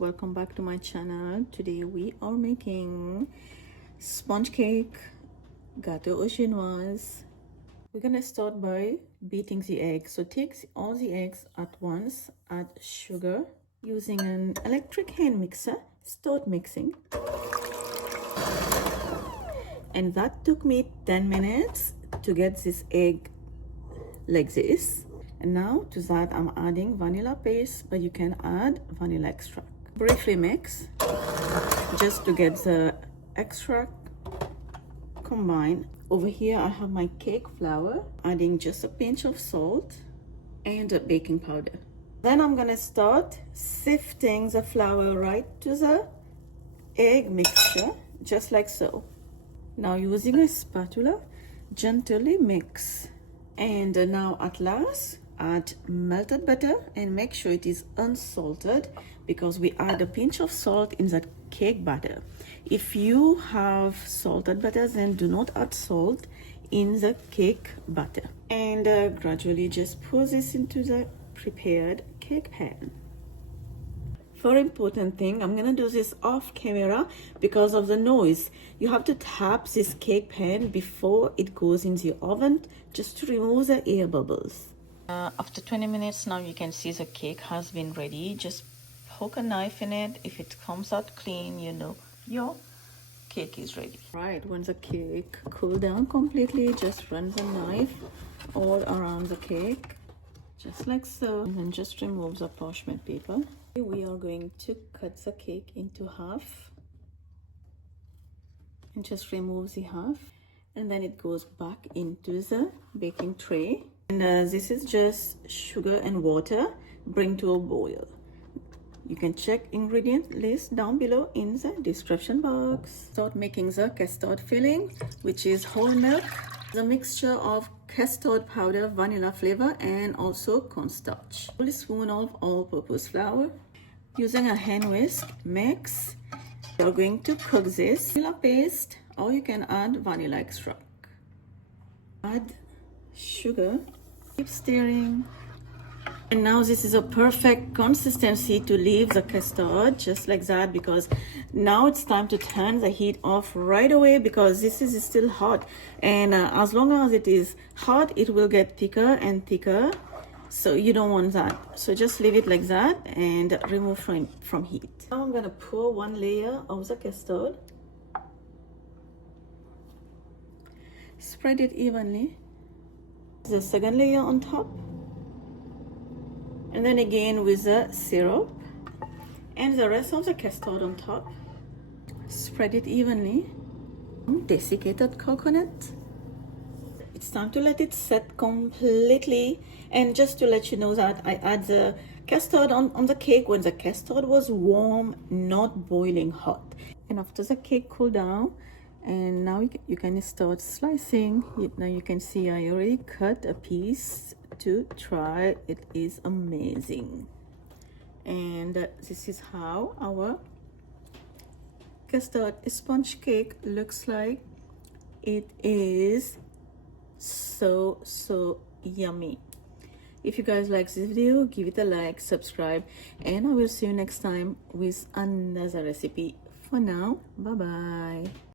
Welcome back to my channel. Today we are making sponge cake gâteau aux Genoise. We're gonna start by beating the eggs. So take all the eggs at once, add sugar using an electric hand mixer. Start mixing. And that took me 10 minutes to get this egg like this. And now to that I'm adding vanilla paste, but you can add vanilla extract. Briefly mix just to get the extract combined. Over here I have my cake flour, adding just a pinch of salt and a baking powder. Then I'm gonna start sifting the flour right to the egg mixture, just like so. Now using a spatula, gently mix. And now at last, add melted butter and make sure it is unsalted because we add a pinch of salt in that cake batter. If you have salted butter, then do not add salt in the cake batter. And gradually just pour this into the prepared cake pan. Very important thing, I'm gonna do this off camera because of the noise. You have to tap this cake pan before it goes in the oven just to remove the air bubbles. After 20 minutes now you can see the cake has been ready. Just poke a knife in it. If it comes out clean, you know your cake is ready. Right, when the cake cooled down completely, just run the knife all around the cake, just like so, and then just remove the parchment paper. We are going to cut the cake into half and just remove the half, and then it goes back into the baking tray. And this is just sugar and water. Bring to a boil. You can check ingredient list down below in the description box. Start making the custard filling, which is whole milk, the mixture of custard powder, vanilla flavor, and also cornstarch. 1 teaspoon of all-purpose flour. Using a hand whisk, mix. You're going to cook this vanilla paste, or you can add vanilla extract. Add sugar. Keep stirring. And now this is a perfect consistency to leave the custard just like that, because now it's time to turn the heat off right away because this is still hot, and as long as it is hot it will get thicker and thicker, so you don't want that. So just leave it like that and remove from heat. Now I'm gonna pour one layer of the custard, spread it evenly, the second layer on top, and then again with the syrup and the rest of the custard on top. Spread it evenly. Desiccated coconut. It's time to let it set completely. And just to let you know that I add the custard on the cake when the custard was warm, not boiling hot. And after the cake cooled down, and now you can start slicing. Now you can see I already cut a piece to try. It is amazing. And this is how our custard sponge cake looks like. It is so yummy. If you guys like this video, give it a like, subscribe, and I will see you next time with another recipe. For now, bye bye.